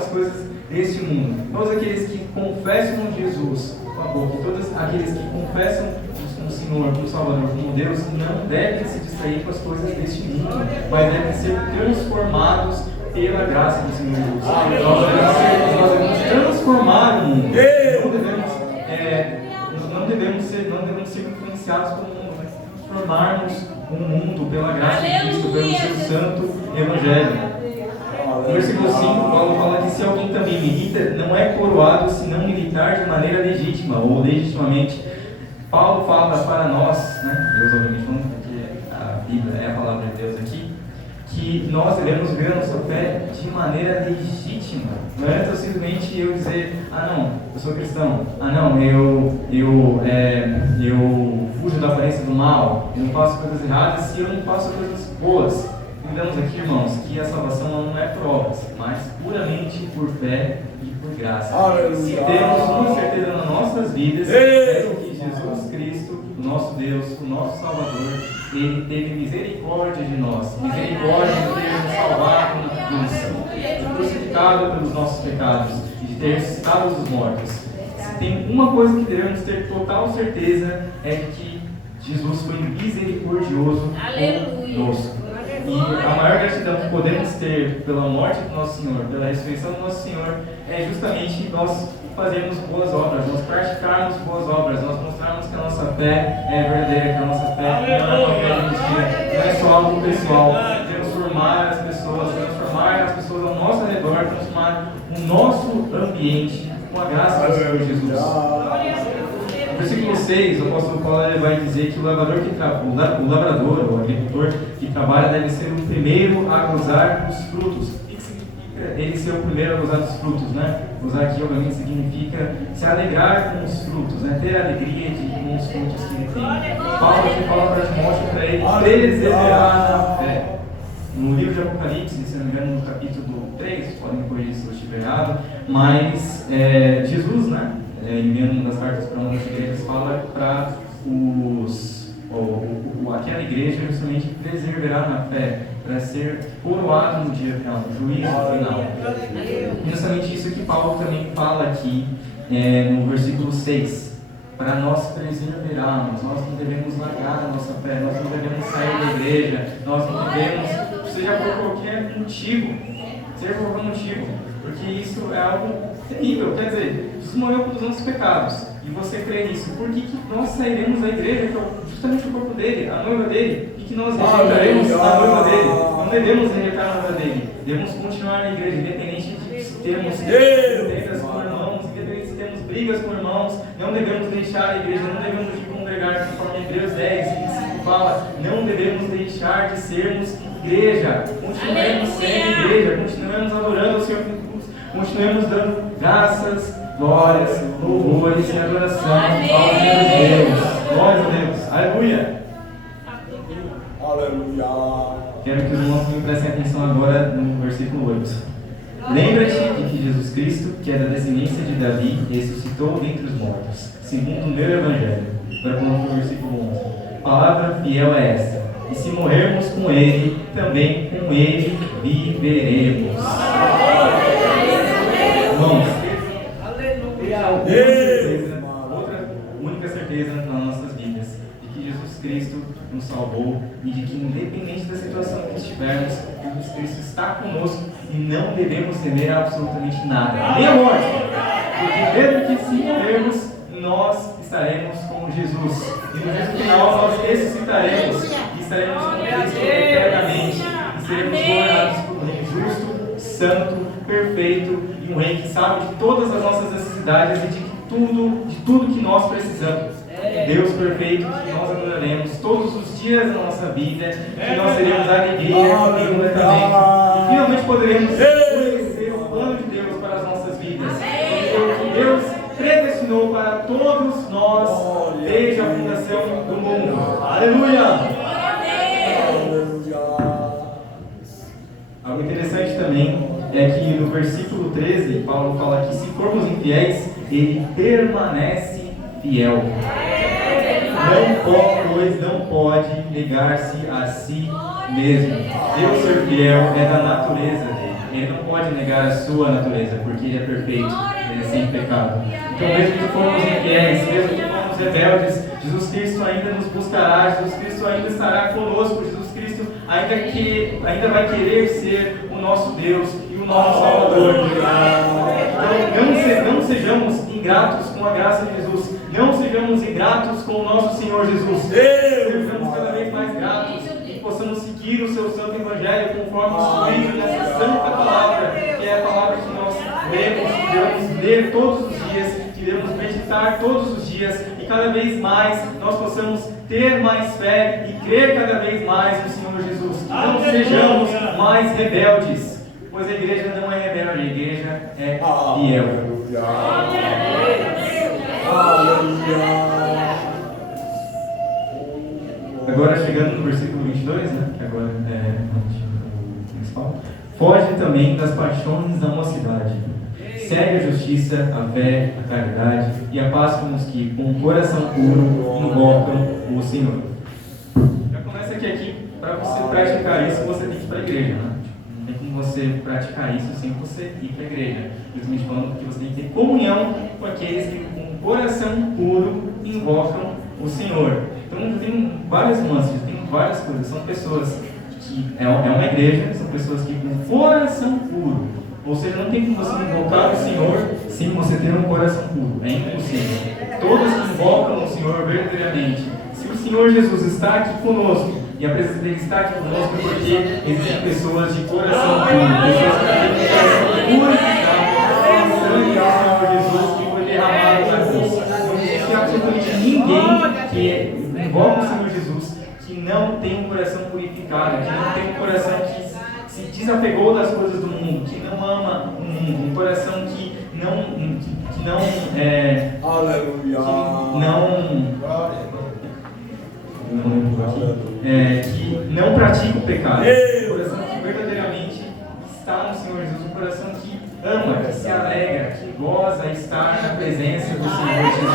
as coisas deste mundo. Todos aqueles que confessam Jesus com a boca, todos aqueles que confessam o Senhor como Salvador, como Deus, não devem se distrair com as coisas deste mundo, mas devem ser transformados pela graça do Senhor Jesus. Nós devemos transformar o mundo. Não devemos ser influenciados pelo mundo, mas transformarmos o mundo pela graça de Cristo, pelo seu santo Evangelho. No versículo 5, Paulo fala que se alguém também milita, não é coroado se não militar de maneira legítima ou legitimamente. Paulo fala para nós, né, Deus obviamente falando, porque a Bíblia é a palavra de Deus aqui, que nós devemos ver a nossa fé de maneira legítima. Não é simplesmente eu dizer, não, eu sou cristão, não, eu fujo da aparência do mal, eu não faço coisas erradas se eu não faço coisas boas. Entendemos aqui, irmãos, que a salvação não é por obras, mas puramente por fé e por graça. Se temos uma certeza nas nossas vidas, é que Jesus Cristo, o nosso Deus, o nosso Salvador, Ele teve misericórdia de nós, misericórdia de ter nos salvado na cruz, de ter crucificado pelos nossos pecados e de ter ressuscitado dos mortos. Se tem uma coisa que devemos ter total certeza, é que Jesus foi misericordioso conosco. E a maior gratidão que podemos ter pela morte do nosso Senhor, pela ressurreição do nosso Senhor, é justamente nós fazermos boas obras, nós praticarmos boas obras, nós mostrarmos que a nossa fé é verdadeira, que a nossa fé não é uma fé de mentira, não é só algo pessoal, transformar as pessoas ao nosso redor, transformar o nosso ambiente com a graça do Senhor Jesus. No versículo 6, o apóstolo Paulo vai dizer que o lavrador, o agricultor que trabalha, deve ser o primeiro a gozar dos frutos. O que significa ele ser o primeiro a gozar dos frutos, né? Gozar aqui, obviamente, significa se alegrar com os frutos, né? Ter alegria com os frutos que ele tem. Paulo aqui fala para Timóteo para ele perseverar na fé. No livro de Apocalipse, se não me engano, no capítulo 3, podem corrigir se eu estiver errado, mas Jesus, né? Em uma das cartas para uma das igrejas, fala para aquela igreja justamente perseverar na fé, para ser coroado no dia final, no juízo final. E justamente isso que Paulo também fala aqui no versículo 6. Para nós perseverarmos, nós não devemos largar a nossa fé, nós não devemos sair da igreja, nós não devemos, seja por qualquer motivo, porque isso é algo terrível. Quer dizer, Jesus morreu pelos nossos pecados e você crê nisso, por que nós sairemos da igreja, que é justamente o corpo dele, a noiva dele, e que nós rejeitaremos a noiva dele? Não devemos rejeitar a noiva dele, devemos continuar na igreja, independente de se termos contendas com irmãos, independente se temos brigas com irmãos, não devemos deixar a igreja, não devemos nos congregar, conforme Hebreus 10, 25 fala, não devemos deixar de sermos igreja, continuemos sendo igreja, continuemos adorando o Senhor, continuemos dando graças, glórias, louvores e adoração ao Deus. Glória a Deus. Aleluia. Aleluia. Quero que os irmãos me prestem atenção agora no versículo 8. Lembra-te de que Jesus Cristo, que é da descendência de Davi, ressuscitou dentre os mortos, segundo o meu evangelho. Agora vamos para o versículo 11. Palavra fiel é esta: e se morrermos com Ele, também com Ele viveremos. Irmãos, outra única certeza nas nossas vidas, de que Jesus Cristo nos salvou e de que, independente da situação que estivermos, Jesus Cristo está conosco e não devemos temer absolutamente nada, nem a morte, porque mesmo que se morrermos, nós estaremos com Jesus e no dia final nós ressuscitaremos e estaremos com Cristo eternamente e seremos gloriados por um Rei justo, santo, perfeito e um Rei que sabe de todas as nossas necessidades e de tudo que nós precisamos. Deus perfeito que nós adoraremos todos os dias da nossa vida, que nós teremos alegria e completamento. E finalmente poderemos conhecer o plano de Deus para as nossas vidas. O que Deus predestinou para todos nós desde a fundação do mundo. Aleluia! Algo interessante também é que no versículo 13, Paulo fala que se formos infiéis, ele permanece fiel. Pois não pode negar-se a si mesmo. Deus ser fiel é da natureza dele. ele não pode negar a sua natureza, porque ele é perfeito, ele é sem pecado. Então, mesmo que formos infiéis, mesmo que formos rebeldes, Jesus Cristo ainda nos buscará, Jesus Cristo ainda estará conosco, Jesus Cristo ainda vai querer ser o nosso Deus e o nosso Salvador. Então, não sejamos ingratos com a graça de Jesus, não sejamos ingratos com o nosso Senhor Jesus. Sejamos cada vez mais gratos e possamos seguir o seu santo evangelho conforme escrito nessa santa palavra, que é a palavra que nós lemos, que devemos ler todos os dias, que devemos meditar todos os dias, e cada vez mais nós possamos ter mais fé e crer cada vez mais no Senhor Jesus. Que não sejamos mais rebeldes, pois a igreja não é rebelde, a igreja é fiel. Agora chegando no versículo 22, né, que agora é o principal. Foge também das paixões da mocidade. Segue a justiça, a fé, a caridade e a paz com os que, com o coração puro, invocam o Senhor. Já começa aqui para você praticar isso, você tem que ir para a igreja, né? Não tem como você praticar isso sem você ir para a igreja. Justamente falando que você tem que ter comunhão com aqueles que, com o coração puro, invocam o Senhor. Então, tem várias nuances, tem várias coisas. São pessoas que é uma igreja, são pessoas que com coração puro, ou seja, não tem como você invocar o Senhor sem você ter um coração puro. É impossível. Todos que invocam o Senhor verdadeiramente. Se o Senhor Jesus está aqui conosco, e a presença dele está aqui conosco, é porque existem pessoas de coração puro, pessoas que têm coração purificado, o sangue do Senhor Jesus que foi derramado na cruz. Não existe absolutamente ninguém que invoca o Senhor Jesus que não tem um coração purificado, que não tem um coração que se desapegou das coisas do mundo, que não ama o mundo, um coração que não pratica o pecado, um coração que verdadeiramente está no Senhor Jesus, um coração que ama, que se alegra, que goza estar na presença do Senhor Jesus.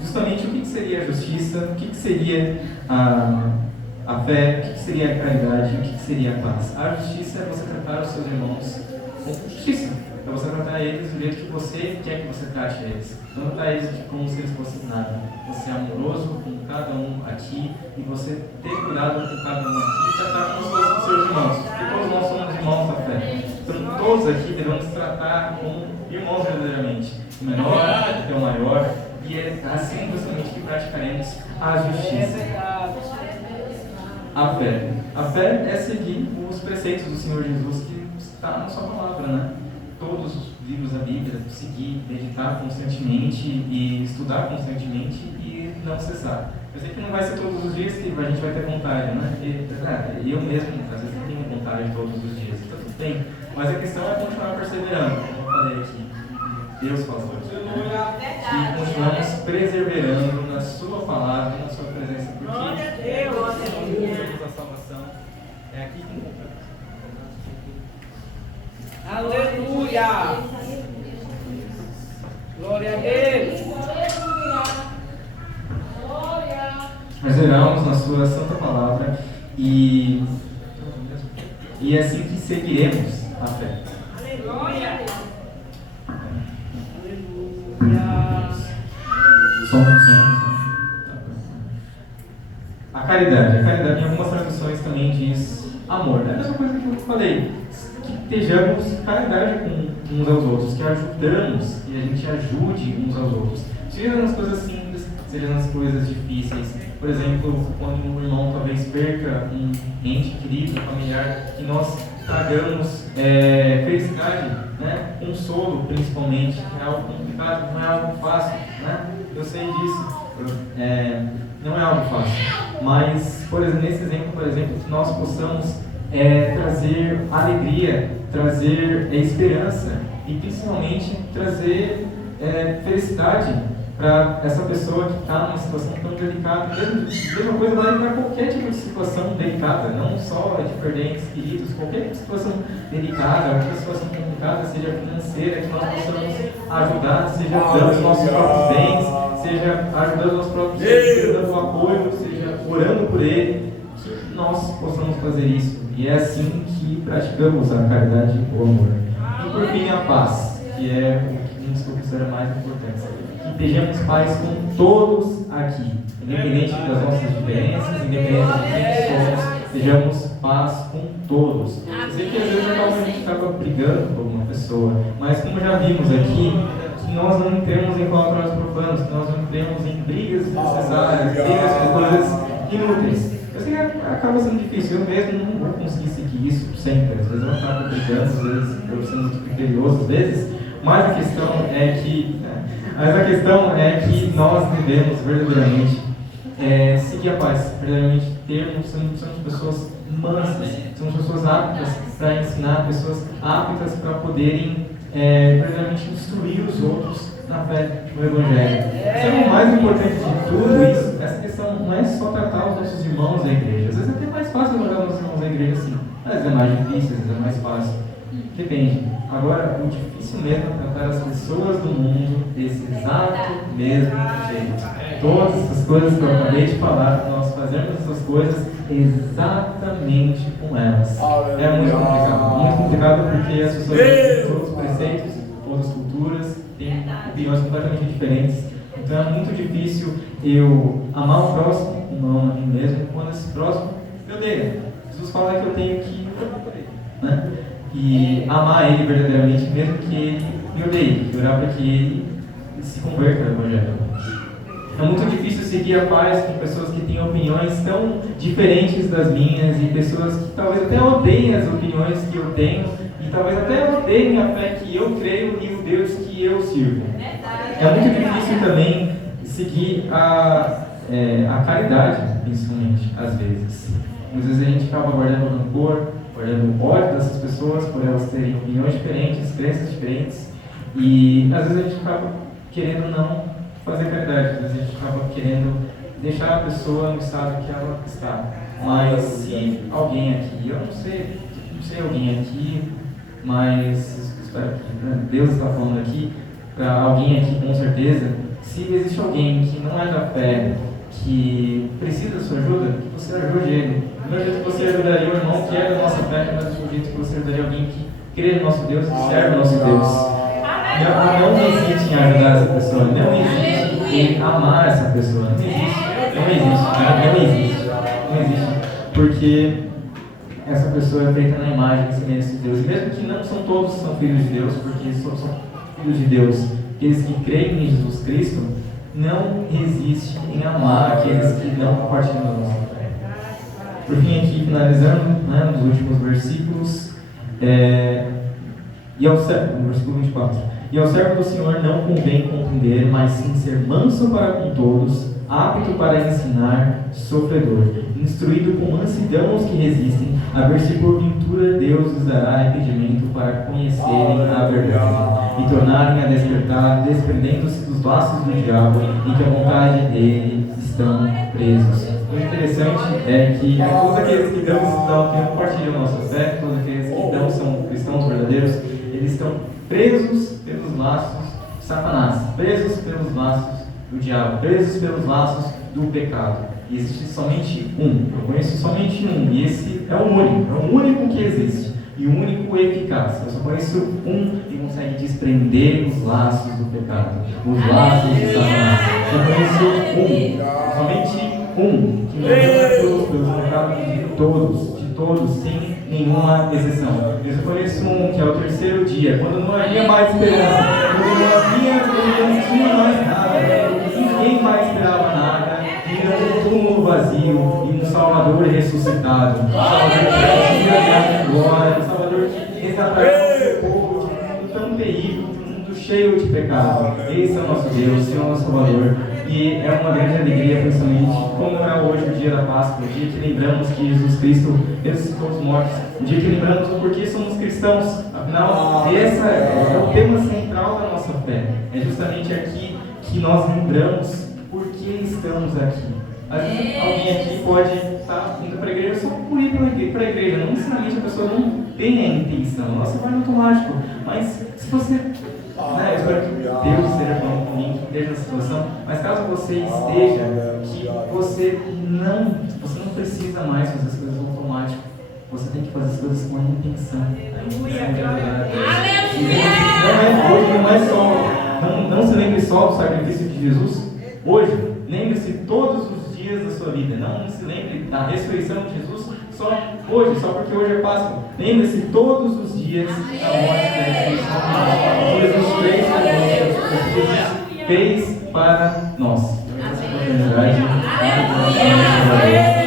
Justamente o que seria a justiça, o que seria a fé, o que seria a caridade, o que seria a paz. A justiça é você tratar os seus irmãos com justiça, é você tratar eles do jeito que você quer que você trate eles, não tratar eles como se eles fossem nada. Você é amoroso com cada um aqui e você ter cuidado com cada um aqui e tratar com os seus irmãos, porque todos nós somos irmãos da fé. Então todos aqui devemos tratar como irmãos verdadeiramente, o menor é o maior. E é assim justamente que praticaremos a justiça. A fé. A fé é seguir os preceitos do Senhor Jesus que está na sua palavra, né? Todos os livros da Bíblia, seguir, meditar constantemente e estudar constantemente e não cessar. Eu sei que não vai ser todos os dias que a gente vai ter vontade, né? Eu mesmo, às vezes, não tenho vontade todos os dias, então tudo bem. Mas a questão é continuar perseverando, como eu falei aqui. Deus falou. E continuamos perseverando na sua palavra, na sua presença, porque a salvação é aqui que encontramos. Aleluia! Glória a Deus! Perseveramos na sua santa palavra e é assim que seguiremos a fé. Aleluia! A caridade em algumas traduções também diz amor. É a mesma coisa que eu falei, que estejamos caridade com uns aos outros, que ajudamos e a gente ajude uns aos outros, seja nas coisas simples, seja nas coisas difíceis. Por exemplo, quando um irmão talvez perca um ente querido, familiar, que nós tragamos felicidade, né? Consolo principalmente, que é algo complicado, não é algo fácil, né? Eu sei disso, não é algo fácil, mas nesse exemplo, por exemplo, que nós possamos trazer alegria, trazer esperança e principalmente trazer felicidade para essa pessoa que está numa situação tão delicada. Mesma coisa vale para qualquer tipo de situação delicada, não só de perder entes queridos, qualquer situação delicada, qualquer situação complicada, seja financeira, que nós possamos ajudar, seja dando os nossos próprios bens, seja ajudando os nossos próprios bens, dando apoio, seja orando por ele, que nós possamos fazer isso. E é assim que praticamos a caridade e o amor. E por fim, a paz, que é um dos que eu considero mais importantes. Que estejamos paz com todos aqui, independente das nossas diferenças, independente de quem somos, sejamos paz com todos. Eu sei que às vezes a gente acaba brigando com alguma pessoa, mas como já vimos aqui, que nós não entremos em palavras profanas, que nós não entremos em brigas desnecessárias, brigas por coisas inúteis. Eu sei que acaba sendo difícil, eu mesmo não vou conseguir seguir isso sempre. Às vezes eu acabo brigando, às vezes eu sendo muito criterioso, às vezes, mas a questão é que nós devemos verdadeiramente seguir a paz, verdadeiramente somos pessoas mansas, somos pessoas aptas para ensinar, pessoas aptas para poderem verdadeiramente instruir os outros na fé no Evangelho. Sabe o mais importante de tudo isso? Essa questão não é só tratar os nossos irmãos da igreja. Às vezes é até mais fácil tratar os nossos irmãos da igreja assim. Às vezes é mais difícil, às vezes é mais fácil. Depende. Agora, o difícil mesmo é tratar as pessoas do mundo desse exato mesmo jeito. Todas essas coisas que eu acabei de falar, nós fazemos essas coisas exatamente com elas. É muito complicado porque as pessoas têm outros preceitos, outras culturas, têm opiniões completamente diferentes. Então é muito difícil eu amar o próximo, como amo a mim mesmo, quando esse próximo me odeia. Jesus fala que eu tenho que né? E amar ele verdadeiramente, mesmo que ele me odeie, orar para que ele se converta ao Evangelho. É muito difícil seguir a paz com pessoas que têm opiniões tão diferentes das minhas e pessoas que talvez até odeiem as opiniões que eu tenho e talvez até odeiem a fé que eu creio e o Deus que eu sirvo. É muito difícil também seguir a caridade, principalmente, às vezes. Às vezes a gente acaba guardando rancor, guardando o ódio dessas pessoas por elas terem opiniões diferentes, crenças diferentes, e às vezes a gente acaba querendo não fazer caridade, às vezes a gente acaba querendo deixar a pessoa no estado que ela está. Mas se alguém aqui, eu não sei alguém aqui, mas espero que Deus está falando aqui, para alguém aqui com certeza, se existe alguém que não é da fé, que precisa da sua ajuda, que você ajude ele. Do mesmo jeito que você ajudaria o irmão que é da nossa fé, do mesmo jeito que você ajudaria alguém que crê no nosso Deus e serve o nosso Deus. Não existe em ajudar essa pessoa, não existe em amar essa pessoa, não existe, porque essa pessoa é feita na imagem e semelhança de Deus, e mesmo que não são todos são filhos de Deus, porque são filhos de Deus, aqueles que creem em Jesus Cristo, não existe em amar aqueles que não compartilham da nossa fé. Por fim, aqui finalizando, nos últimos versículos, no versículo 24: E ao servo do Senhor não convém compreender, mas sim ser manso para com todos, apto para ensinar, sofredor, instruído com mansidão os que resistem, a ver se porventura Deus lhes dará arrependimento para conhecerem a verdade e tornarem a despertar, desprendendo-se dos laços do diabo e que a vontade dele estão presos. O interessante é que todos aqueles que não compartilham nossa fé, todos aqueles que não são cristãos verdadeiros, eles estão presos pelos laços de Satanás, presos pelos laços do diabo, presos pelos laços do pecado. E existe somente um, eu conheço somente um, e esse é o único que existe, e o único eficaz. Eu só conheço um que consegue desprender os laços do pecado, os laços de Satanás. Eu conheço somente um, que morreu pelos pecados de todos, sem nenhuma exceção. Eu só conheço um, que é o terceiro dia, quando não havia mais esperança, quando não tinha mais nada, ninguém mais esperava nada, e um túmulo vazio, e um Salvador ressuscitado, um Salvador que tinha glória, um Salvador que resgataria o povo de um mundo tão terrível, de um mundo cheio de pecado. Esse é o nosso Deus, esse é o nosso Salvador. E é uma grande alegria, principalmente, como é hoje o dia da Páscoa, o dia que lembramos que Jesus Cristo ressuscitou os mortos, o dia que lembramos o porquê somos cristãos. Afinal, esse é o tema central da nossa fé. É justamente aqui que nós lembramos por que estamos aqui. Às vezes alguém aqui pode estar indo para a igreja só por ir para a igreja, não necessariamente a pessoa não tem a intenção, ela só vai no automático. Mas se você... eu espero que Deus esteja falando comigo, que esteja na situação, mas caso você esteja, que você não precisa mais fazer as coisas você tem que fazer as coisas com a intenção. Aleluia. Hoje não é só, não se lembre só do sacrifício de Jesus. Hoje, lembre-se todos os dias da sua vida. Não se lembre da ressurreição de Jesus só hoje, só porque hoje é Páscoa. Lembre-se todos os dias da morte da ressurreição. Jesus fez para nós. Jesus fez para nós. Aleluia.